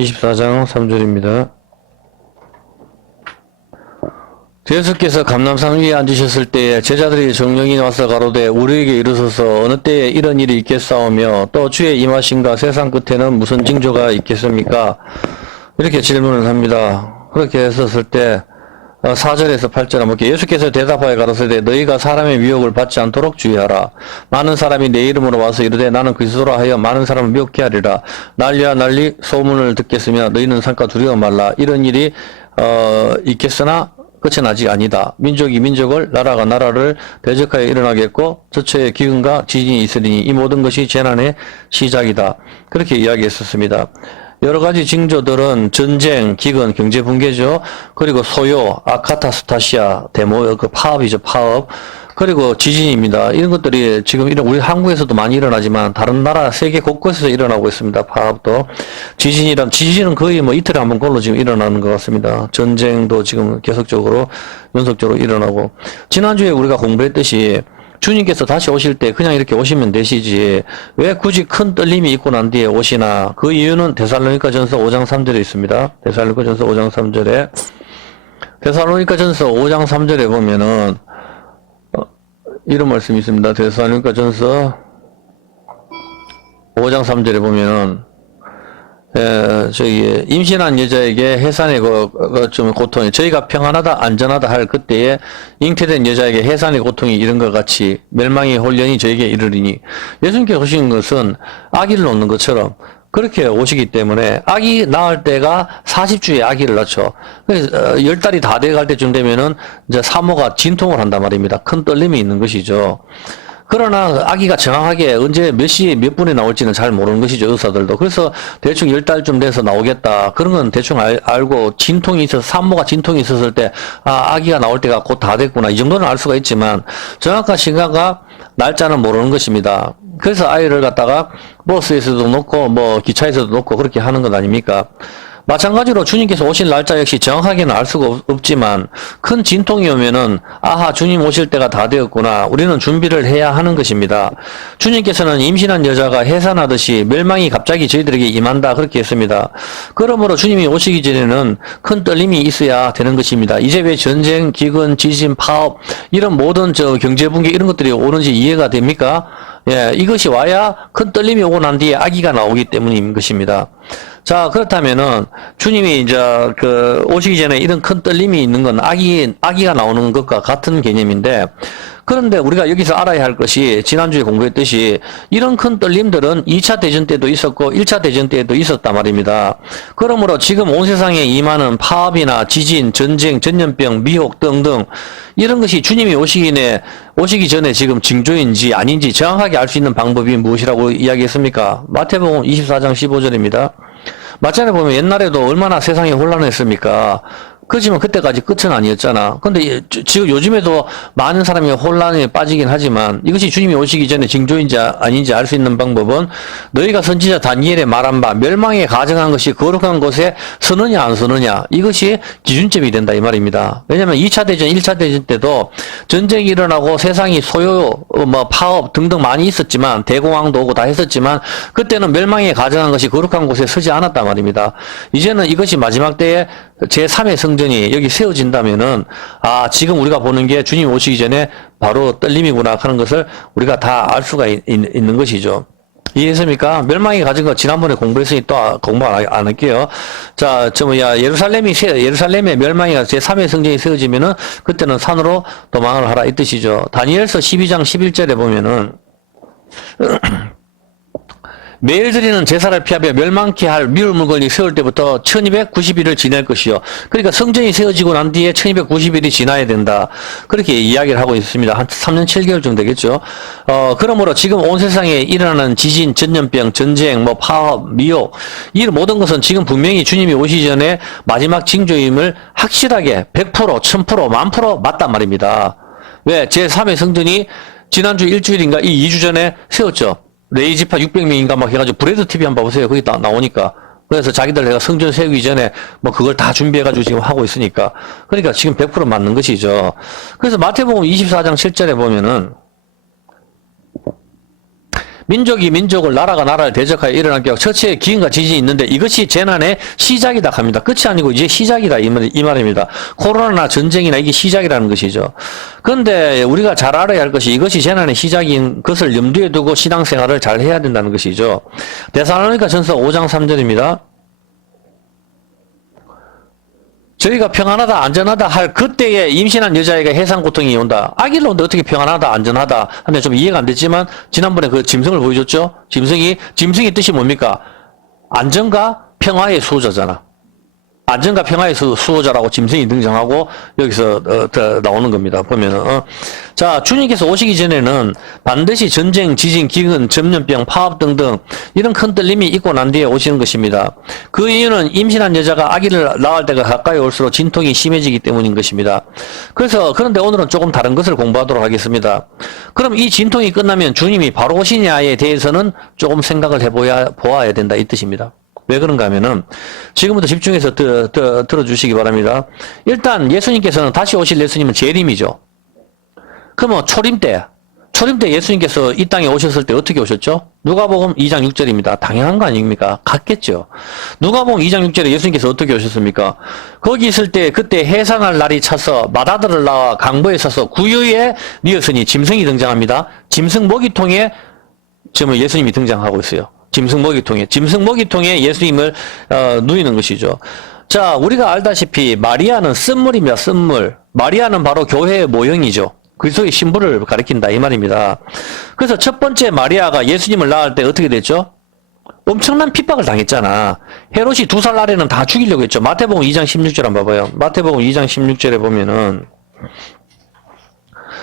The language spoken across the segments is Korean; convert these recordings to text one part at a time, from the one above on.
24장 3절입니다. 예수께서 감람산 위에 앉으셨을 때에 제자들이 정령이 와서 가로되 우리에게 이르소서 어느 때에 이런 일이 있겠사오며 또 주의 임하심과 세상 끝에는 무슨 징조가 있겠습니까? 이렇게 질문을 합니다. 그렇게 했었을 때 4절에서 8절 한번 볼게요. 예수께서 대답하여 가로되 너희가 사람의 미혹을 받지 않도록 주의하라. 많은 사람이 내 이름으로 와서 이르되 나는 그리스도라 하여 많은 사람을 미혹케 하리라. 난리와 난리 소문을 듣겠으며 너희는 삼가 두려워 말라. 이런 일이 있겠으나 끝은 아직 아니다. 민족이 민족을 나라가 나라를 대적하여 일어나겠고 저처에 기근과 지진이 있으리니 이 모든 것이 재난의 시작이다. 그렇게 이야기했었습니다. 여러 가지 징조들은 전쟁, 기근, 경제 붕괴죠. 그리고 소요, 아카타스타시아, 데모, 파업이죠, 파업. 그리고 지진입니다. 이런 것들이 지금 우리 한국에서도 많이 일어나지만 다른 나라 세계 곳곳에서 일어나고 있습니다. 파업도. 지진은 거의 뭐 이틀에 한 번 걸로 지금 일어나는 것 같습니다. 전쟁도 지금 계속적으로, 연속적으로 일어나고. 지난주에 우리가 공부했듯이 주님께서 다시 오실 때 그냥 이렇게 오시면 되시지 왜 굳이 큰 떨림이 있고 난 뒤에 오시나. 그 이유는 데살로니가전서 5장 3절에 있습니다. 데살로니가전서 5장 3절에 데살로니가전서 5장 3절에 보면은 이런 말씀이 있습니다. 데살로니가전서 5장 3절에 보면은 임신한 여자에게 해산의 좀 고통이, 저희가 평안하다, 안전하다 할 그때에 잉태된 여자에게 해산의 고통이 이런 것 같이 멸망의 혼련이 저에게 이르리니, 예수님께서 오신 것은 아기를 놓는 것처럼 그렇게 오시기 때문에 아기 낳을 때가 40주에 아기를 낳죠. 그래서 10달이 다 돼갈 때쯤 되면은 이제 사모가 진통을 한단 말입니다. 큰 떨림이 있는 것이죠. 그러나 아기가 정확하게 언제 몇 시에 몇 분에 나올지는 잘 모르는 것이죠, 의사들도. 그래서 대충 10달쯤 돼서 나오겠다. 그런 건 대충 알고, 진통이 있어서, 산모가 진통이 있었을 때, 아기가 나올 때가 곧 다 됐구나. 이 정도는 알 수가 있지만, 정확한 시간과 날짜는 모르는 것입니다. 그래서 아이를 갖다가 버스에서도 놓고, 기차에서도 놓고 그렇게 하는 것 아닙니까? 마찬가지로 주님께서 오실 날짜 역시 정확하게는 알 수가 없지만 큰 진통이 오면은 아하, 주님 오실 때가 다 되었구나. 우리는 준비를 해야 하는 것입니다. 주님께서는 임신한 여자가 해산하듯이 멸망이 갑자기 저희들에게 임한다 그렇게 했습니다. 그러므로 주님이 오시기 전에는 큰 떨림이 있어야 되는 것입니다. 이제 왜 전쟁, 기근, 지진, 파업 이런 모든 경제 붕괴 이런 것들이 오는지 이해가 됩니까? 예, 이것이 와야 큰 떨림이 오고 난 뒤에 아기가 나오기 때문인 것입니다. 자, 그렇다면은 주님이 이제 오시기 전에 이런 큰 떨림이 있는 건 아기가 나오는 것과 같은 개념인데, 그런데 우리가 여기서 알아야 할 것이 지난주에 공부했듯이 이런 큰 떨림들은 2차 대전 때도 있었고 1차 대전 때도 있었단 말입니다. 그러므로 지금 온 세상에 임하는 파업이나 지진, 전쟁, 전염병, 미혹 등등 이런 것이 주님이 오시기 전에 지금 징조인지 아닌지 정확하게 알 수 있는 방법이 무엇이라고 이야기했습니까? 마태복음 24장 15절입니다. 마찬가지로 보면 옛날에도 얼마나 세상이 혼란했습니까? 그렇지만 그때까지 끝은 아니었잖아. 근데 지금 요즘에도 많은 사람이 혼란에 빠지긴 하지만 이것이 주님이 오시기 전에 징조인지 아닌지 알 수 있는 방법은 너희가 선지자 다니엘의 말한 바 멸망에 가정한 것이 거룩한 곳에 서느냐 안 서느냐, 이것이 기준점이 된다 이 말입니다. 왜냐하면 2차 대전, 1차 대전 때도 전쟁이 일어나고 세상이 소요, 파업 등등 많이 있었지만, 대공황도 오고 다 했었지만 그때는 멸망에 가정한 것이 거룩한 곳에 서지 않았단 말입니다. 이제는 이것이 마지막 때에 제3의 성전이 여기 세워진다면은, 지금 우리가 보는 게 주님 오시기 전에 바로 떨림이구나 하는 것을 우리가 다 알 수가 있는 것이죠. 이해했습니까? 멸망이 가진 거 지난번에 공부했으니 또 공부 안 할게요. 자, 예루살렘의 멸망이가 제3의 성전이 세워지면은 그때는 산으로 도망을 하라 이 뜻이죠. 다니엘서 12장 11절에 보면은 매일 드리는 제사를 피하며 멸망케 할 미울 물건이 세울 때부터 1290일을 지낼 것이요. 그러니까 성전이 세워지고 난 뒤에 1290일이 지나야 된다. 그렇게 이야기를 하고 있습니다. 한 3년 7개월 정도 되겠죠. 그러므로 지금 온 세상에 일어나는 지진, 전염병, 전쟁, 파업, 미혹, 이 모든 것은 지금 분명히 주님이 오시기 전에 마지막 징조임을 확실하게 100%, 1000%, 10,000% 맞단 말입니다. 왜? 제3의 성전이 지난주 일주일인가 이 2주 전에 세웠죠. 레이지파 600명인가 막 해가지고 브레드 TV 한번 봐보세요. 거기 나오니까. 그래서 자기들 내가 성전 세우기 전에 그걸 다 준비해가지고 지금 하고 있으니까. 그러니까 지금 100% 맞는 것이죠. 그래서 마태복음 24장 7절에 보면은 민족이 민족을 나라가 나라를 대적하여 일어난 격 처치에 기근과 지진이 있는데 이것이 재난의 시작이다 합니다. 끝이 아니고 이제 시작이다 이 말입니다. 코로나나 전쟁이나 이게 시작이라는 것이죠. 그런데 우리가 잘 알아야 할 것이 이것이 재난의 시작인 것을 염두에 두고 신앙생활을 잘 해야 된다는 것이죠. 데살로니가 전서 5장 3절입니다. 저희가 평안하다 안전하다 할 그때에 임신한 여자에게 해산 고통이 온다. 아기를 낳는데 어떻게 평안하다 안전하다 하는데 좀 이해가 안 됐지만 지난번에 그 짐승을 보여줬죠. 짐승이 뜻이 뭡니까? 안전과 평화의 수호자잖아. 안전과 평화의 수호자라고 짐승이 등장하고 여기서 나오는 겁니다. 보면은 자, 주님께서 오시기 전에는 반드시 전쟁, 지진, 기근, 전염병, 파업 등등 이런 큰 떨림이 있고 난 뒤에 오시는 것입니다. 그 이유는 임신한 여자가 아기를 낳을 때가 가까이 올수록 진통이 심해지기 때문인 것입니다. 그런데 오늘은 조금 다른 것을 공부하도록 하겠습니다. 그럼 이 진통이 끝나면 주님이 바로 오시냐에 대해서는 조금 생각을 보아야 된다 이 뜻입니다. 왜 그런가 하면은 지금부터 집중해서 들어주시기 바랍니다. 일단 예수님께서는 다시 오실 예수님은 재림이죠. 그러면 초림 때 예수님께서 이 땅에 오셨을 때 어떻게 오셨죠? 누가복음 2장 6절입니다. 당연한 거 아닙니까? 같겠죠. 누가복음 2장 6절에 예수님께서 어떻게 오셨습니까? 거기 있을 때 그때 해산할 날이 차서 맏아들을 낳아 강보에 서서 구유에 뉘었으니 짐승이 등장합니다. 짐승 먹이통에 지금 예수님이 등장하고 있어요. 짐승 먹이통에 예수님을 누이는 것이죠. 자, 우리가 알다시피 마리아는 쓴물입니다. 쓴물. 마리아는 바로 교회의 모형이죠. 그리스도의 신부를 가리킨다 이 말입니다. 그래서 첫 번째 마리아가 예수님을 낳을 때 어떻게 됐죠? 엄청난 핍박을 당했잖아. 헤롯이 2살 아래는 다 죽이려고 했죠. 마태복음 2장 16절 한번 봐봐요. 마태복음 2장 16절에 보면은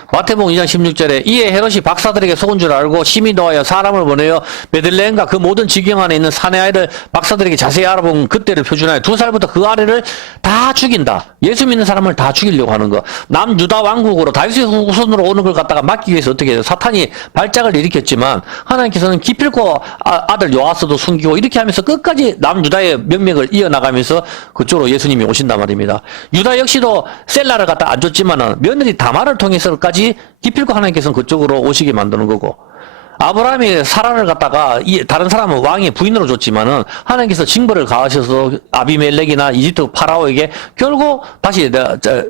마태복음 2장 16절에 이에 헤롯이 박사들에게 속은 줄 알고 심히 노하여 사람을 보내어 베들레헴과 그 모든 지경 안에 있는 사내 아이를 박사들에게 자세히 알아본 그때를 표준하여 2살부터 그 아래를 다 죽인다. 예수 믿는 사람을 다 죽이려고 하는 거. 남유다 왕국으로 다윗의 후손으로 오는 걸 갖다가 막기 위해서 어떻게 해요? 사탄이 발작을 일으켰지만 하나님께서는 기필코 아들 요아스도 숨기고 이렇게 하면서 끝까지 남유다의 명맥을 이어나가면서 그쪽으로 예수님이 오신단 말입니다. 유다 역시도 셀라를 갖다 안 줬지만은 며느리 다말을 통해서까지 기필코 하나님께서는 그쪽으로 오시게 만드는 거고 아브라함이 사라를 갖다가 다른 사람은 왕의 부인으로 줬지만은 하나님께서 징벌을 가하셔서 아비멜렉이나 이집트 파라오에게 결국 다시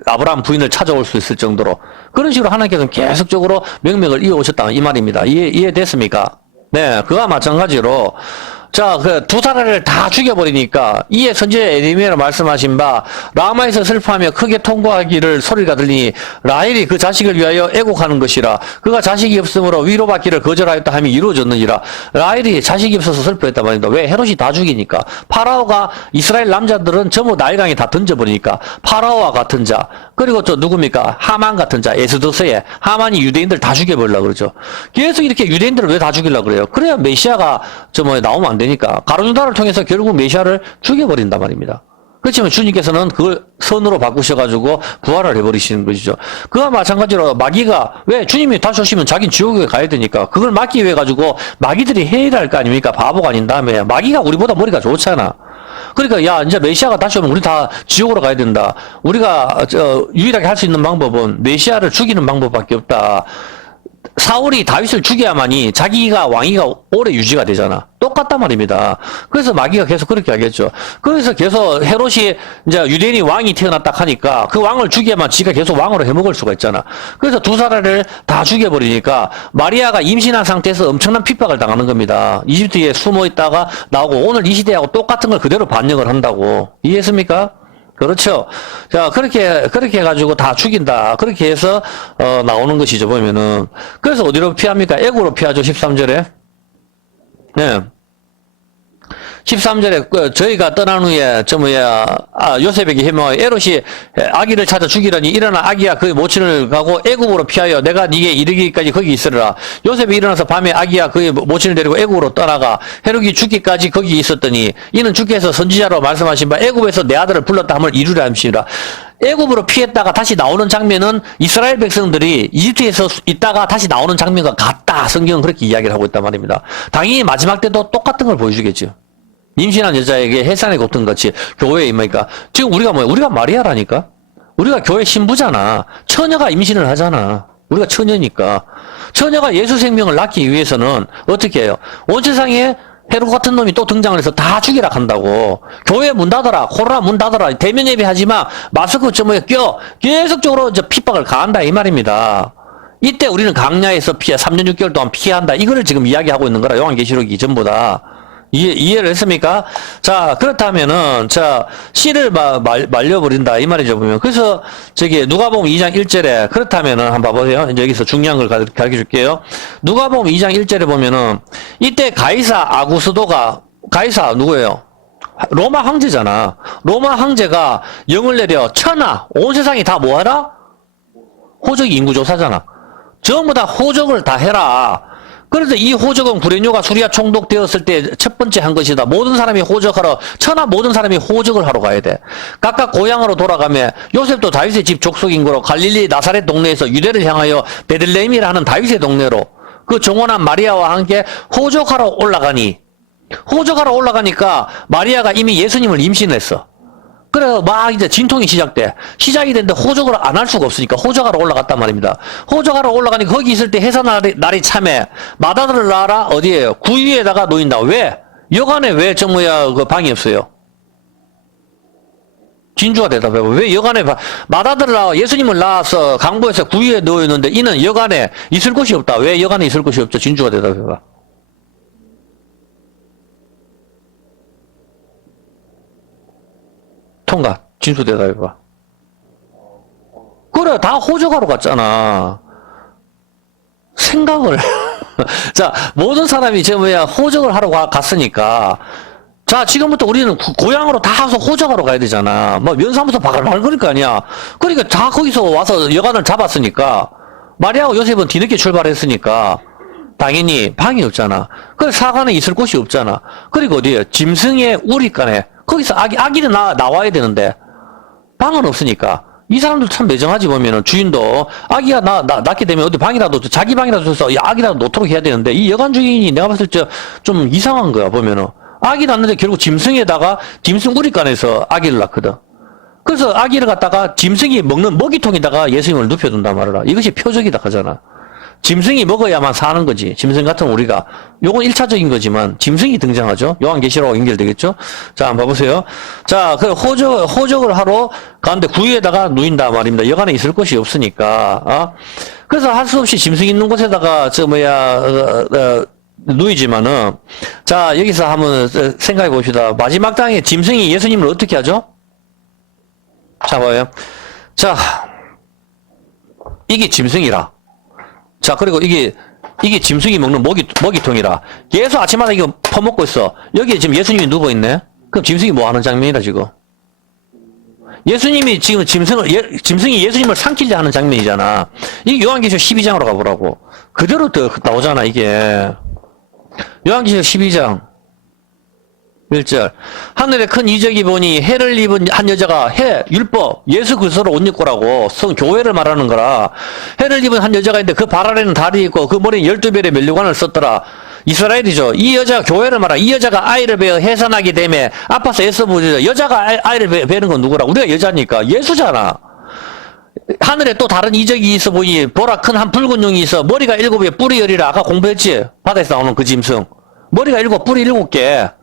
아브라함 부인을 찾아올 수 있을 정도로 그런 식으로 하나님께서는 계속적으로 명맥을 이어오셨다 이 말입니다. 이해됐습니까? 네, 그와 마찬가지로 자, 그 2사람을 다 죽여버리니까 이에 선지자 에레미야로 말씀하신 바 라마에서 슬퍼하며 크게 통곡하기를 소리가 들리니 라헬이 그 자식을 위하여 애곡하는 것이라 그가 자식이 없으므로 위로받기를 거절하였다 함이 이루어졌느니라. 라헬이 자식이 없어서 슬퍼했단 말입니다. 왜? 헤롯이 다 죽이니까. 파라오가 이스라엘 남자들은 전부 나일강에 다 던져버리니까 파라오와 같은 자 그리고 또 누굽니까? 하만 같은 자 에스더스에 하만이 유대인들 다 죽여버리려고 그러죠. 계속 이렇게 유대인들을 왜 다 죽이려고 그래요? 그래야 메시아가 나오면 안 되니까 가룟유다를 통해서 결국 메시아를 죽여버린단 말입니다. 그렇지만 주님께서는 그걸 선으로 바꾸셔가지고 부활을 해버리시는 것이죠. 그와 마찬가지로 마귀가 왜 주님이 다시 오시면 자기는 지옥에 가야 되니까 그걸 막기 위해 가지고 마귀들이 해야 할 거 아닙니까? 바보가 아닌 다음에 마귀가 우리보다 머리가 좋잖아. 그러니까 야 이제 메시아가 다시 오면 우리 다 지옥으로 가야 된다. 우리가 유일하게 할 수 있는 방법은 메시아를 죽이는 방법밖에 없다. 사울이 다윗을 죽여야만이 자기가 왕위가 오래 유지가 되잖아. 똑같단 말입니다. 그래서 마귀가 계속 그렇게 하겠죠. 그래서 계속 헤롯이 이제 유대인이 왕이 태어났다 하니까 그 왕을 죽여야만 지가 계속 왕으로 해먹을 수가 있잖아. 그래서 2사람을 다 죽여버리니까 마리아가 임신한 상태에서 엄청난 핍박을 당하는 겁니다. 이집트에 숨어 있다가 나오고 오늘 이 시대하고 똑같은 걸 그대로 반영을 한다고. 이해했습니까? 그렇죠. 자, 그렇게 해가지고 다 죽인다. 그렇게 해서, 나오는 것이죠, 보면은. 그래서 어디로 피합니까? 애국으로 피하죠, 13절에. 네. 13절에 저희가 떠난 후에 요셉에게 해명하여 에롯이 아기를 찾아 죽이려니 일어나 아기야 그의 모친을 가고 애굽으로 피하여 내가 네게 이르기까지 거기 있으리라. 요셉이 일어나서 밤에 아기야 그의 모친을 데리고 애굽으로 떠나가 헤롯이 죽기까지 거기 있었더니 이는 주께서 선지자로 말씀하신 바 애굽에서 내 아들을 불렀다 함을 이루려 함이니라. 애굽으로 피했다가 다시 나오는 장면은 이스라엘 백성들이 이집트에서 있다가 다시 나오는 장면과 같다. 성경은 그렇게 이야기를 하고 있단 말입니다. 당연히 마지막 때도 똑같은 걸 보여주겠죠. 임신한 여자에게 해산의 고통 같이 교회에 임하니까 지금 우리가 뭐야? 우리가 마리아라니까? 우리가 교회 신부잖아. 처녀가 임신을 하잖아. 우리가 처녀니까. 처녀가 예수 생명을 낳기 위해서는 어떻게 해요? 온 세상에 헤롯 같은 놈이 또 등장을 해서 다 죽이라 한다고. 교회 문 닫아라. 코로나 문 닫아라. 대면 예배 하지 마. 마스크 껴. 계속적으로 핍박을 가한다. 이 말입니다. 이때 우리는 강야에서 3년 6개월 동안 피한다. 이거를 지금 이야기하고 있는 거라. 요한계시록이 이전부 다. 이해를 했습니까? 자, 그렇다면은, 자, 씨를 말려버린다. 이 말이죠, 보면. 그래서, 누가복음 2장 1절에, 그렇다면은, 한번 봐보세요. 이제 여기서 중요한 걸 가르쳐 줄게요. 누가복음 2장 1절에 보면은, 이때 가이사 아구스도가, 가이사 누구예요? 로마 황제잖아. 로마 황제가 영을 내려 천하, 온 세상이 다 뭐하라? 호적 인구조사잖아. 전부 다 호적을 다 해라. 그래서 이 호적은 구레뇨가 수리아 총독되었을 때 첫 번째 한 것이다. 모든 사람이 호적하러, 천하 모든 사람이 호적을 하러 가야 돼. 각각 고향으로 돌아가면 요셉도 다윗의 집 족속인 거로 갈릴리 나사렛 동네에서 유대를 향하여 베들레헴이라 하는 다윗의 동네로 그 정원한 마리아와 함께 호적하러 올라가니, 호적하러 올라가니까 마리아가 이미 예수님을 임신했어. 그래서 막 이제 진통이 시작이 됐는데 호적을 안 할 수가 없으니까 호적하러 올라갔단 말입니다. 호적하러 올라가니까 거기 있을 때 해산 날이 참에 마다들을 낳아라 어디에요? 구유에다가 놓인다. 왜? 여간에 왜 그 방이 없어요? 진주가 대답해봐. 왜 여간에 마다들을 낳아 예수님을 낳아서 강보에서 구유에 놓였는데 이는 여간에 있을 곳이 없다. 왜 여간에 있을 곳이 없죠? 진주가 대답해봐. 통과. 진수 대답해봐. 그래, 다 호적하러 갔잖아. 생각을. 자, 모든 사람이 호적을 하러 갔으니까. 자, 지금부터 우리는 고향으로 다 와서 호적하러 가야 되잖아. 면사무소 바글바글 거릴 거 아니야. 그러니까 다 거기서 와서 여관을 잡았으니까. 마리아하고 요셉은 뒤늦게 출발했으니까. 당연히 방이 없잖아. 그래서 사관에 있을 곳이 없잖아. 그리고 어디에요? 짐승의 우리간에. 거기서 아기는 나와야 되는데, 방은 없으니까. 이 사람들 참 매정하지 보면은, 주인도, 아기가 낳게 되면 어디 방이라도, 자기 방이라도 줘서 아기라도 놓도록 해야 되는데, 이 여관 주인이 내가 봤을 때 좀 이상한 거야, 보면은. 아기 낳는데 결국 짐승에다가, 짐승 우리간에서 아기를 낳거든. 그래서 아기를 갖다가 짐승이 먹는 먹이통에다가 예수님을 눕혀둔단 말이라. 이것이 표적이다 하잖아. 짐승이 먹어야만 사는 거지. 짐승 같은 우리가. 요건 1차적인 거지만, 짐승이 등장하죠. 요한계시록하고 연결되겠죠? 자, 한번 봐보세요. 자, 그 호적을 하러 가는데 구유에다가 누인다 말입니다. 여간에 있을 곳이 없으니까. 그래서 할 수 없이 짐승 있는 곳에다가, 누이지만은, 자, 여기서 한번 생각해 봅시다. 마지막 땅에 짐승이 예수님을 어떻게 하죠? 자, 봐요. 자, 이게 짐승이라. 자, 그리고 이게 짐승이 먹는 먹이통이라. 계속 아침마다 이거 퍼먹고 있어. 여기에 지금 예수님이 누워있네? 그럼 짐승이 뭐 하는 장면이라, 지금? 예수님이 지금 짐승이 예수님을 삼키려 하는 장면이잖아. 이게 요한계시록 12장으로 가보라고. 그대로 나오잖아, 이게. 요한계시록 12장. 1절. 하늘에 큰 이적이 보니 해를 입은 한 여자가 율법, 예수 그리스도로 옷 입고라고 교회를 말하는 거라. 해를 입은 한 여자가 있는데 그 발 아래는 달이 있고 그 머리는 12별의 면류관을 썼더라. 이스라엘이죠. 이 여자가 교회를 말하. 이 여자가 아이를 베어 해산하게 되면 아파서 애써 보죠. 여자가 아이를 베는 건 누구라? 우리가 여자니까 예수잖아. 하늘에 또 다른 이적이 있어 보니 보라 큰 한 붉은 용이 있어. 머리가 7개 뿔이 10이라. 아까 공부했지? 바다에서 나오는 그 짐승. 머리가 7, 뿔이 7개.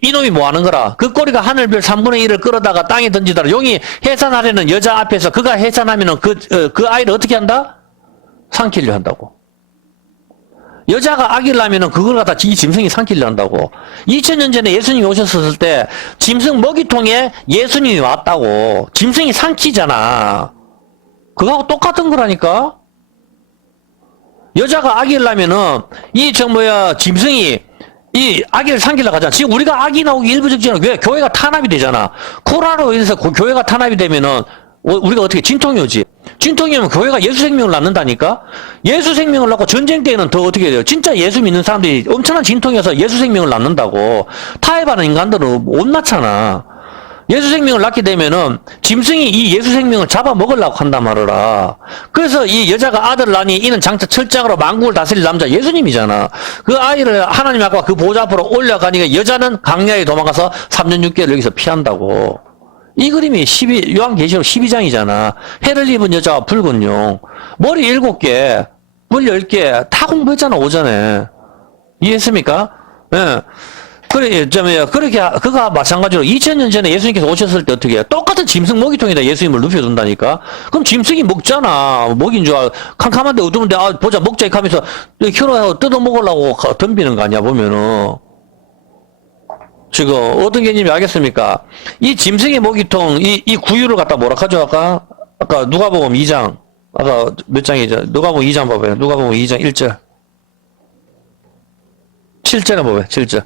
이놈이 뭐 하는 거라? 그 꼬리가 하늘별 3분의 1을 끌어다가 땅에 던지더라. 용이 해산하려는 여자 앞에서 그가 해산하면은 그 아이를 어떻게 한다? 삼키려 한다고. 여자가 아기를 낳으면은 그걸 갖다 이 짐승이 삼키려 한다고. 2000년 전에 예수님이 오셨을 때 짐승 먹이통에 예수님이 왔다고. 짐승이 삼키잖아. 그거하고 똑같은 거라니까? 여자가 아기를 낳으면은 짐승이 이 아기를 삼키려고 하잖아. 지금 우리가 아기 나오기 일부 직전에 왜 교회가 탄압이 되잖아. 코로나로 인해서 교회가 탄압이 되면은 우리가 어떻게 진통이 오지? 진통이 오면 교회가 예수 생명을 낳는다니까? 예수 생명을 낳고 전쟁 때에는 더 어떻게 돼요? 진짜 예수 믿는 사람들이 엄청난 진통이 와서 예수 생명을 낳는다고. 타협하는 인간들은 못 낳잖아. 예수 생명을 낳게 되면은 짐승이 이 예수 생명을 잡아먹으려고 한단 말이라. 그래서 이 여자가 아들을 낳으니 이는 장차 철장으로 만국을 다스릴 남자 예수님이잖아. 그 아이를 하나님 앞과 그 보좌 앞으로 올려가니까 여자는 강야에 도망가서 3년 6개월 여기서 피한다고. 이 그림이 요한계시록 12장이잖아. 해를 입은 여자와 붉은 용, 머리 7개, 물 10개, 다 공부했잖아, 오전에. 이해했습니까? 예. 그래, 그렇게, 그가 마찬가지로 2000년 전에 예수님께서 오셨을 때 어떻게 해요? 똑같은 짐승 먹이통에다 예수님을 눕혀둔다니까? 그럼 짐승이 먹잖아. 먹인 줄 알고, 캄캄한데 어두운데, 아, 보자, 먹자, 이렇게 하면서, 혀로 뜯어 먹으려고 덤비는 거 아니야, 보면은. 지금, 어떤 개념이 알겠습니까? 이 짐승의 먹이통, 이 구유를 갖다 뭐라 하죠, 아까 누가복음 2장. 아까 몇 장이죠? 누가복음 2장 봐봐요. 누가복음 2장 1절. 7절에 봐봐요, 7절.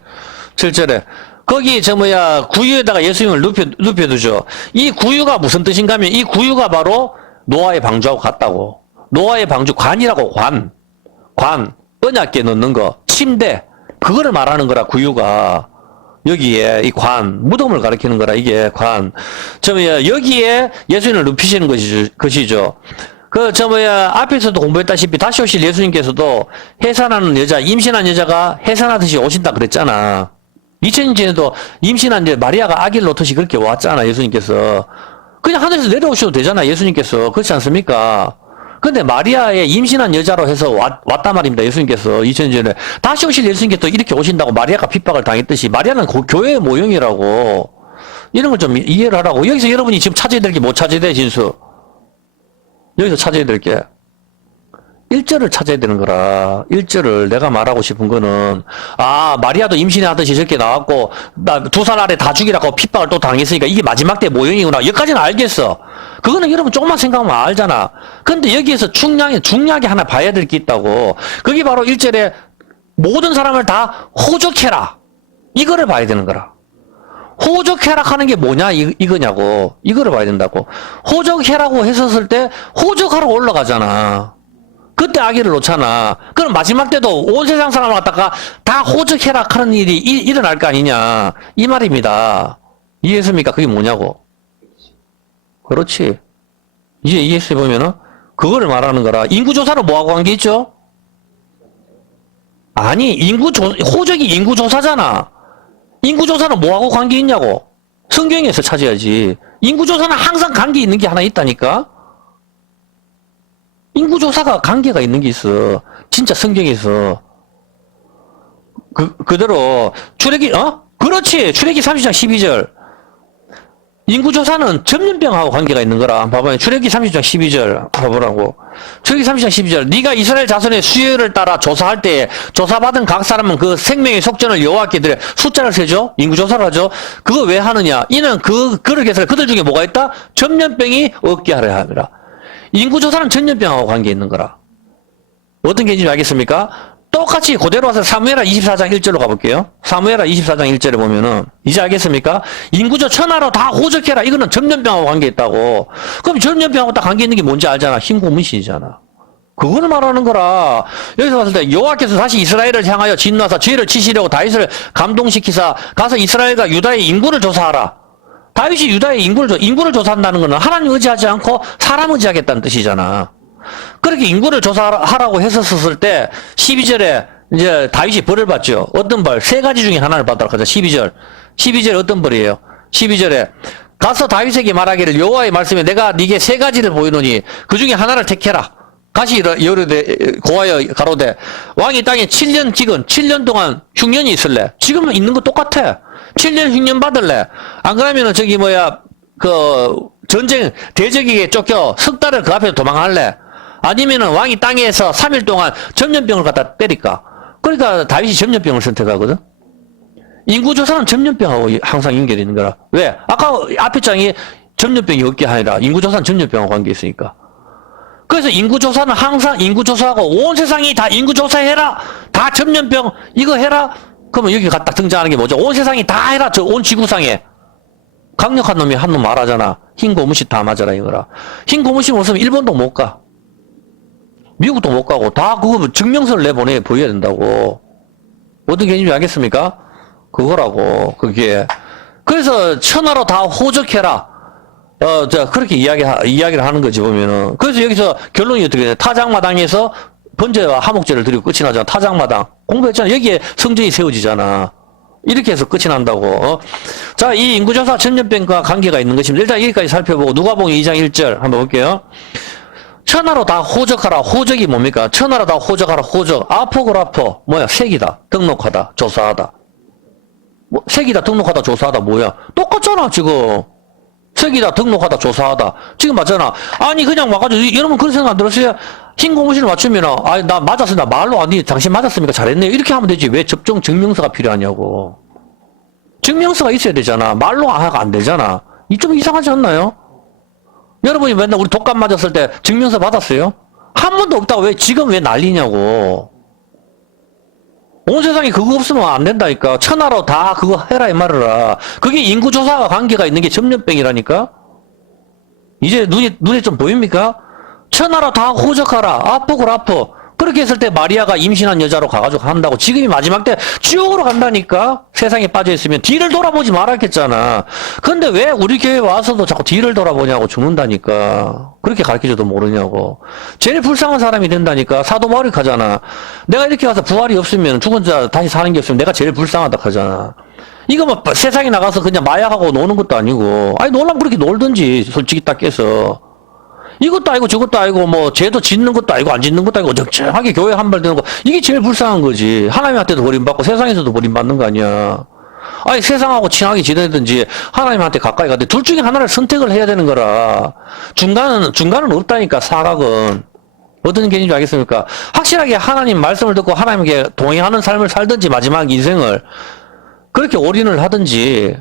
7절에. 거기, 구유에다가 예수님을 눕혀두죠. 이 구유가 무슨 뜻인가 하면, 이 구유가 바로 노아의 방주하고 같다고. 노아의 방주, 관이라고, 관. 언약궤 넣는 거. 침대. 그거를 말하는 거라, 구유가. 여기에, 이 관. 무덤을 가리키는 거라, 이게 관. 여기에 예수님을 눕히시는 것이죠. 앞에서도 공부했다시피 다시 오실 예수님께서도 해산하는 여자, 임신한 여자가 해산하듯이 오신다 그랬잖아. 2000년 전에도 임신한 마리아가 아기를 놓듯이 그렇게 왔잖아, 예수님께서. 그냥 하늘에서 내려오셔도 되잖아, 예수님께서. 그렇지 않습니까? 근데 마리아의 임신한 여자로 해서 왔단 말입니다, 예수님께서. 2000년 전에. 다시 오실 예수님께서 이렇게 오신다고 마리아가 핍박을 당했듯이, 마리아는 교회의 모형이라고. 이런 걸 좀 이해를 하라고. 여기서 여러분이 지금 찾아야 될 게 뭐 찾아야 돼, 진수? 여기서 찾아야 될 게 1절을 찾아야 되는 거라. 1절을 내가 말하고 싶은 거는, 아, 마리아도 임신하듯이 저렇게 나왔고, 나 2살 아래 다 죽이라고 핍박을 또 당했으니까 이게 마지막 때 모형이구나. 여기까지는 알겠어. 그거는 여러분 조금만 생각하면 알잖아. 근데 여기에서 중요하게 하나 봐야 될 게 있다고. 그게 바로 1절에 모든 사람을 다 호적해라. 이거를 봐야 되는 거라. 호적해락 하는 게 뭐냐, 이거냐고. 이거를 봐야 된다고. 호적해라고 했었을 때, 호적하러 올라가잖아. 그때 아기를 놓잖아. 그럼 마지막 때도 온 세상 사람을 갖다가 다 호적해락 하는 일이 일어날 거 아니냐. 이 말입니다. 이해했습니까? 그게 뭐냐고. 그렇지. 이제 이해해보면은, 그거를 말하는 거라. 인구조사는 뭐하고 관계 있죠? 아니, 호적이 인구조사잖아. 인구조사는 뭐하고 관계 있냐고. 성경에서 찾아야지. 인구조사는 항상 관계 있는 게 하나 있다니까. 인구조사가 관계가 있는 게 있어. 진짜 성경에서. 그대로 그렇지. 출애기 30장 12절. 인구조사는 전염병하고 관계가 있는 거라. 봐봐요. 출애기 30장 12절 봐보라고. 출애기 30장 12절. 네가 이스라엘 자손의 수요를 따라 조사할 때 조사받은 각 사람은 그 생명의 속전을 여호와께 드려 숫자를 세죠. 인구조사를 하죠. 그거 왜 하느냐. 이는 그를 해서 그들 중에 뭐가 있다? 전염병이 없게 하려 함이라. 인구조사는 전염병하고 관계 있는 거라. 어떤 개념인지 알겠습니까? 똑같이 그대로 와서 사무엘하 24장 1절로 가볼게요. 사무엘하 24장 1절에 보면은 이제 알겠습니까? 인구조 천하로 다 호적해라. 이거는 전염병하고 관계 있다고. 그럼 전염병하고 딱 관계 있는 게 뭔지 알잖아. 흰 고문신이잖아. 그거를 말하는 거라. 여기서 봤을 때 여호와께서 다시 이스라엘을 향하여 진노하사 죄를 치시려고 다윗을 감동시키사 가서 이스라엘과 유다의 인구를 조사하라. 다윗이 유다의 인구를 조사한다는 거는 하나님 의지하지 않고 사람 의지하겠다는 뜻이잖아. 그렇게 인구를 조사하라고 했었을 때 12절에 이제 다윗이 벌을 받죠. 어떤 벌? 3가지 중에 하나를 받도록 하자. 12절 어떤 벌이에요? 12절에 가서 다윗에게 말하기를 여호와의 말씀에 내가 네게 3가지를 보이노니 그 중에 하나를 택해라. 다시 고하여 가로되 왕이 땅에 7년 기근 7년 동안 흉년이 있을래. 지금은 있는 거 똑같아. 7년 흉년 받을래. 안 그러면은 전쟁 대적에게 쫓겨 석 달을 그 앞에서 도망할래. 아니면은 왕이 땅에서 3일 동안 전염병을 갖다 때릴까? 그러니까 다윗이 전염병을 선택하거든? 인구조사는 전염병하고 항상 연결이 있는 거라. 왜? 아까 앞에 장이 전염병이 없게 하니라. 인구조사는 전염병하고 관계 있으니까. 그래서 인구조사는 항상 인구조사하고 온 세상이 다 인구조사해라. 다 전염병 이거 해라. 그러면 여기 딱 등장하는 게 뭐죠? 온 세상이 다 해라. 온 지구상에. 강력한 놈이 한 놈 말하잖아. 흰 고무신 다 맞아라 이거라. 흰 고무신 없으면 일본도 못 가. 미국도 못 가고 다 그거 증명서를 내보내 보여야 된다고. 어떤 개념인지 알겠습니까? 그거라고 그게. 그래서 천하로 다 호적해라. 그렇게 이야기를 하는 거지 보면은. 그래서 여기서 결론이 어떻게 돼? 타작마당에서 번제와 하목제를 드리고 끝이 나잖아. 타작마당 공부했잖아. 여기에 성전이 세워지잖아. 이렇게 해서 끝이 난다고. 자, 이 인구조사 전염병과 관계가 있는 것입니다. 일단 여기까지 살펴보고 누가복음 2장 1절 한번 볼게요. 천하로 다 호적하라. 호적이 뭡니까? 천하로 다 호적하라. 호적. 아포그라포. 뭐야? 색이다. 등록하다. 조사하다. 뭐, 색이다. 등록하다. 조사하다. 뭐야? 똑같잖아, 지금. 색이다. 등록하다. 조사하다. 지금 맞잖아. 아니, 그냥 와가지고, 여러분 그런 생각 안 들었어요? 흰 고무신을 맞추면, 아, 나 맞았습니다. 말로, 아니, 당신 맞았습니까? 잘했네요. 이렇게 하면 되지. 왜 접종 증명서가 필요하냐고. 증명서가 있어야 되잖아. 말로 안 되잖아. 이 좀 이상하지 않나요? 여러분이 맨날 우리 독감 맞았을 때 증명서 받았어요? 한 번도 없다고 왜 지금 왜 난리냐고. 온 세상에 그거 없으면 안 된다니까. 천하로 다 그거 해라 이 말이라. 그게 인구조사와 관계가 있는 게 전염병이라니까. 이제 눈에 좀 보입니까? 천하로 다 호적하라. 아프고. 그렇게 했을 때 마리아가 임신한 여자로 가가지고 한다고. 지금이 마지막 때 지옥으로 간다니까. 세상에 빠져있으면 뒤를 돌아보지 말았겠잖아. 근데 왜 우리 교회 와서도 자꾸 뒤를 돌아보냐고 죽는다니까. 그렇게 가르쳐줘도 모르냐고. 제일 불쌍한 사람이 된다니까. 사도 바울이 하잖아. 내가 이렇게 와서 부활이 없으면 죽은 자 다시 사는 게 없으면 내가 제일 불쌍하다 하잖아. 이거 뭐 세상에 나가서 그냥 마약하고 노는 것도 아니고. 아니 놀라면 그렇게 놀든지 솔직히 딱 깨서. 이것도 아니고 저것도 아니고 뭐 죄도 짓는 것도 아니고 안 짓는 것도 아니고 적절하게 교회 한 발 되는 거 이게 제일 불쌍한 거지. 하나님한테도 버림받고 세상에서도 버림받는 거 아니야. 아니 세상하고 친하게 지내든지 하나님한테 가까이 가든지 둘 중에 하나를 선택을 해야 되는 거라. 중간은 없다니까. 사각은 어떤 개념인지 알겠습니까? 확실하게 하나님 말씀을 듣고 하나님께 동행하는 삶을 살든지 마지막 인생을 그렇게 올인을 하든지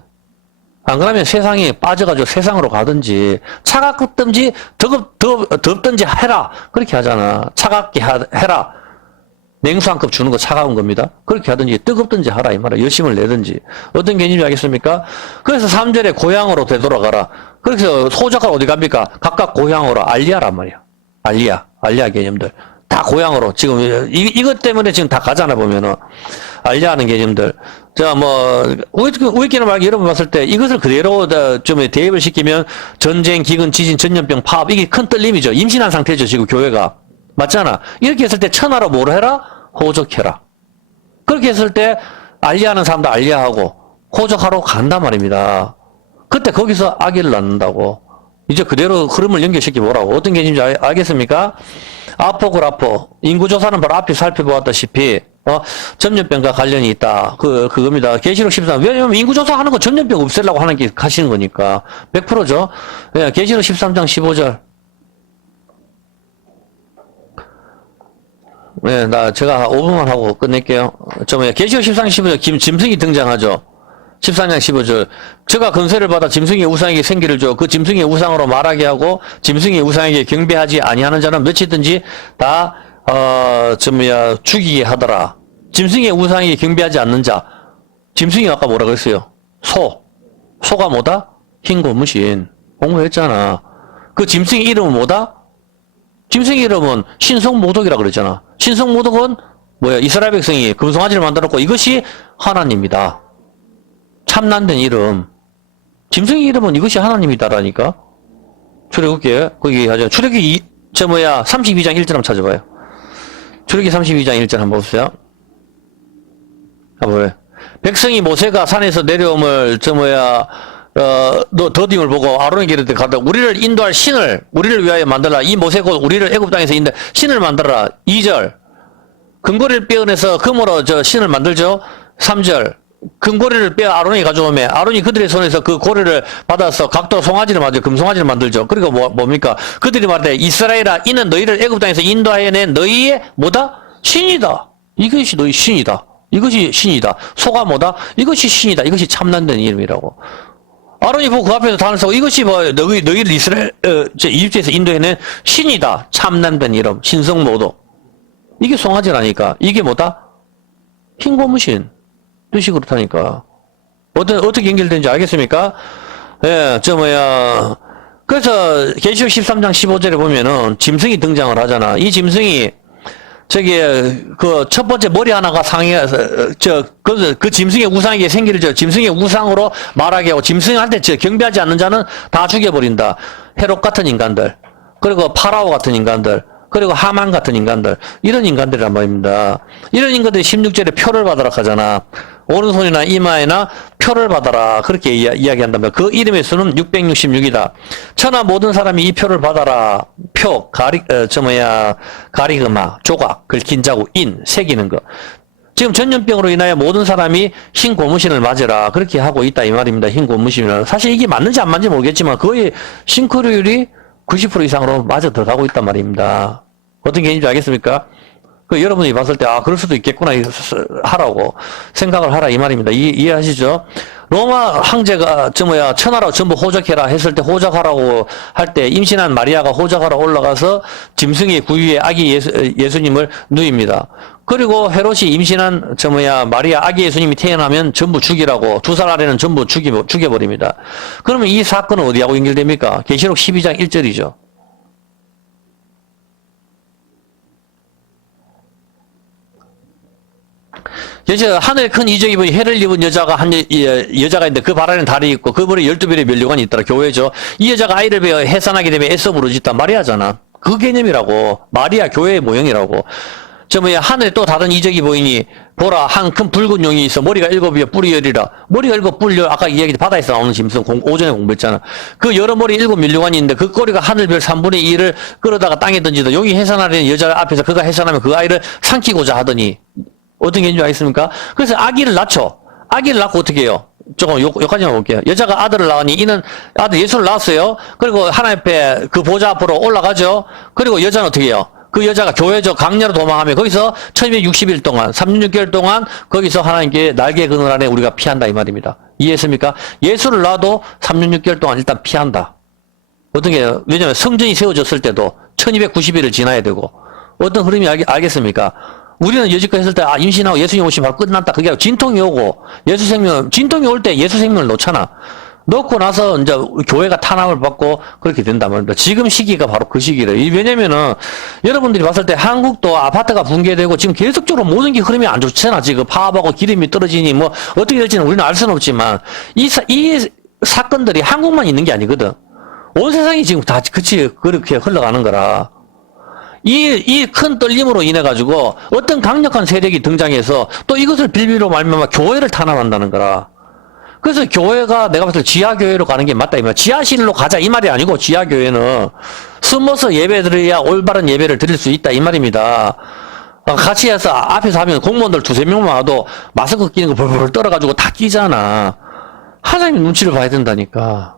안 그러면 세상에 빠져가지고 세상으로 가든지 차갑든지 덥든지 해라. 그렇게 하잖아. 차갑게 해라. 냉수 한 컵 주는 거 차가운 겁니다. 그렇게 하든지 뜨겁든지 하라 이 말이야. 열심을 내든지. 어떤 개념인지 알겠습니까? 그래서 3절에 고향으로 되돌아가라. 그래서 호적하러 어디 갑니까? 각각 고향으로 알리아란 말이야. 알리아 개념들. 다 고향으로. 지금 이것 때문에 지금 다 가잖아 보면은. 알리아하는 개념들. 자, 뭐, 우익기는 말 여러분 봤을 때 이것을 그대로 좀 대입을 시키면 전쟁, 기근, 지진, 전염병, 파업, 이게 큰 떨림이죠. 임신한 상태죠, 지금 교회가. 맞잖아. 이렇게 했을 때 천하로 뭐를 해라? 호적해라. 그렇게 했을 때 알리아하는 사람도 알리아하고 호적하러 간단 말입니다. 그때 거기서 아기를 낳는다고. 이제 그대로 흐름을 연결시켜 보라고. 어떤 개념인지 알겠습니까? 아포그라포. 인구조사는 바로 앞에 살펴보았다시피 전염병과 관련이 있다. 그겁니다. 계시록 13. 왜냐면 인구조사 하는 거 전염병 없애려고 하는 게 하시는 거니까. 100%죠. 예, 계시록 13장 15절. 네, 제가 5분만 하고 끝낼게요. 계시록 13장 15절, 짐승이 등장하죠. 13장 15절. 저가 권세를 받아 짐승의 우상에게 생기를 줘. 그 짐승의 우상으로 말하게 하고, 짐승의 우상에게 경배하지 아니하는 자는 며칠든지 다, 죽이게 하더라. 짐승의 우상에게 경배하지 않는 자. 짐승이 아까 뭐라 그랬어요? 소가 뭐다? 흰 고무신. 공부했잖아. 그 짐승의 이름은 뭐다? 짐승의 이름은 신성모독이라 그랬잖아. 신성모독은 뭐야? 이스라엘 백성이 금송아지를 만들었고 이것이 하나님이다. 참난된 이름. 짐승의 이름은 이것이 하나님이다라니까. 출애굽기에 거기 하죠. 출애굽기 32장 1절 한번 찾아봐요. 출애굽기 32장 1절 한번 보세요. 왜? 백성이 모세가 산에서 내려옴을 더딤을 보고 아론에게 이르되 가다 우리를 인도할 신을 우리를 위하여 만들라. 이 모세 곧 우리를 애굽 땅에서 인도 신을 만들라. 2절. 금고리를 빼어내서 금으로 신을 만들죠. 3절. 금고리를 빼어 아론이 가져오매 아론이 그들의 손에서 그 고리를 받아서 각도 송아지를 만들죠. 금송아지를 만들죠. 그리고 뭡니까? 그들이 말하되 이스라엘아 이는 너희를 애굽 땅에서 인도하여 낸 너희의 뭐다? 신이다. 이것이 너희 신이다. 이것이 신이다. 소가 뭐다? 이것이 신이다. 이것이 참난된 이름이라고. 아론이 보고 그 앞에서 단을 쓰고 이것이 너희를 이스라엘 이집트에서 인도해낸 신이다. 참난된 이름. 신성모독. 이게 송아지라니까. 이게 뭐다? 흰 고무신. 뜻이 그렇다니까. 어떻게 연결되는지 알겠습니까? 예, 그래서 계시록 13장 15절에 보면은 짐승이 등장을 하잖아. 이 짐승이 그 첫 번째 머리 하나가 그 짐승의 우상에게 생기를 줘. 짐승의 우상으로 말하게 하고 짐승한테 경배하지 않는 자는 다 죽여버린다. 헤롯 같은 인간들. 그리고 파라오 같은 인간들. 그리고 하만 같은 인간들. 이런 인간들이란 말입니다. 이런 인간들이 16절에 표를 받으라 하잖아. 오른손이나 이마에나 표를 받아라. 그렇게 이야기한답니다. 그 이름의 수는 666이다. 천하 모든 사람이 이 표를 받아라. 표, 가리그마, 조각, 긁힌 자국, 새기는 거. 지금 전염병으로 인하여 모든 사람이 흰 고무신을 맞으라. 그렇게 하고 있다. 이 말입니다. 흰 고무신이라. 사실 이게 맞는지 안 맞는지 모르겠지만 거의 싱크로율이 90% 이상으로 맞아 들어가고 있단 말입니다. 어떤 개인인지 알겠습니까? 여러분이 봤을 때, 그럴 수도 있겠구나, 하라고 생각을 하라, 이 말입니다. 이해하시죠? 로마 황제가, 천하로 전부 호적해라 했을 때 호적하라고 할 때, 임신한 마리아가 호적하러 올라가서 짐승의 구유에 아기 예수님을 누입니다. 그리고 헤롯이 임신한, 마리아 아기 예수님이 태어나면 전부 죽이라고, 2살 아래는 전부 죽여버립니다. 그러면 이 사건은 어디하고 연결됩니까? 계시록 12장 1절이죠. 하늘에 큰 이적 입은 해를 입은 여자가 여자가 있는데 그 발 안에 달이 있고 그 머리에 12별의 면류관이 있더라. 교회죠. 이 여자가 아이를 베어 해산하게 되면 애써 부르짖다. 마리아잖아. 그 개념이라고. 마리아 교회의 모형이라고. 하늘에 또 다른 이적이 보이니 보라 한 큰 붉은 용이 있어. 머리가 7이여 뿔이 10이라. 머리가 7뿔 아까 이야기 바다에서 나오는 짐승 오전에 공부했잖아. 그 여러 머리 7 면류관이 있는데 그 꼬리가 하늘별 3분의 2를 끌어다가 땅에 던지다. 용이 해산하려는 여자 앞에서 그가 해산하면 그 아이를 삼키고자 하더니 어떤 개인지 알겠습니까? 그래서 아기를 낳죠. 아기를 낳고 어떻게 해요? 조금 여기까지만 볼게요. 여자가 아들을 낳으니 이는 아들 예수를 낳았어요. 그리고 하나님 앞에 그 보좌 앞으로 올라가죠. 그리고 여자는 어떻게 해요? 그 여자가 교회죠. 강야로 도망하며 거기서 1260일 동안 36개월 동안 거기서 하나님께 날개 그늘 안에 우리가 피한다 이 말입니다. 이해했습니까? 예수를 낳아도 36개월 동안 일단 피한다. 어떤 게 왜냐면 성전이 세워졌을 때도 1290일을 지나야 되고 어떤 흐름이 알겠습니까? 우리는 여지껏 했을 때, 임신하고 예수님 오시면 바로 끝났다. 그게 아니라 진통이 오고, 진통이 올 때 예수 생명을 놓잖아. 놓고 나서 이제 교회가 탄압을 받고 그렇게 된단 말입니다. 지금 시기가 바로 그 시기래. 왜냐면은, 여러분들이 봤을 때 한국도 아파트가 붕괴되고 지금 계속적으로 모든 게 흐름이 안 좋잖아. 지금 파업하고 기름이 떨어지니 뭐, 어떻게 될지는 우리는 알 수는 없지만, 이 사건들이 한국만 있는 게 아니거든. 온 세상이 지금 다 그렇게 흘러가는 거라. 이 큰 떨림으로 인해 가지고 어떤 강력한 세력이 등장해서 또 이것을 빌미로 말미암아 교회를 탄압한다는 거라. 그래서 교회가 내가 봤을 때 지하교회로 가는 게 맞다 이 말이야. 지하실로 가자 이 말이 아니고 지하교회는 숨어서 예배 드려야 올바른 예배를 드릴 수 있다 이 말입니다. 같이 해서 앞에서 하면 공무원들 2-3명만 와도 마스크 끼는 거 벌벌 떨어가지고 다 끼잖아. 하나님 눈치를 봐야 된다니까.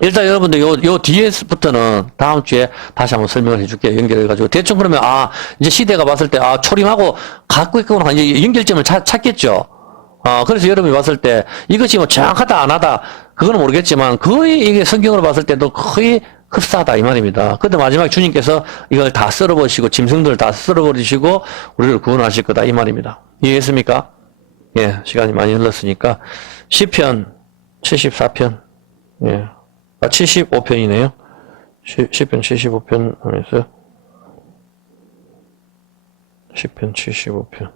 일단 여러분들 요 뒤에부터는 다음 주에 다시 한번 설명을 해줄게요. 연결해가지고. 대충 그러면, 이제 시대가 봤을 때, 초림하고 갖고 있거나 이제 연결점을 찾겠죠. 그래서 여러분이 봤을 때 이것이 뭐 정확하다 안 하다, 그거는 모르겠지만 거의 이게 성경으로 봤을 때도 거의 흡사하다 이 말입니다. 근데 마지막에 주님께서 이걸 다 썰어버리시고, 짐승들을 다 썰어버리시고, 우리를 구원하실 거다 이 말입니다. 이해했습니까? 예, 시간이 많이 흘렀으니까. 시편 74편. 예. 75편이네요. 시편 75편 하면서 10편 75편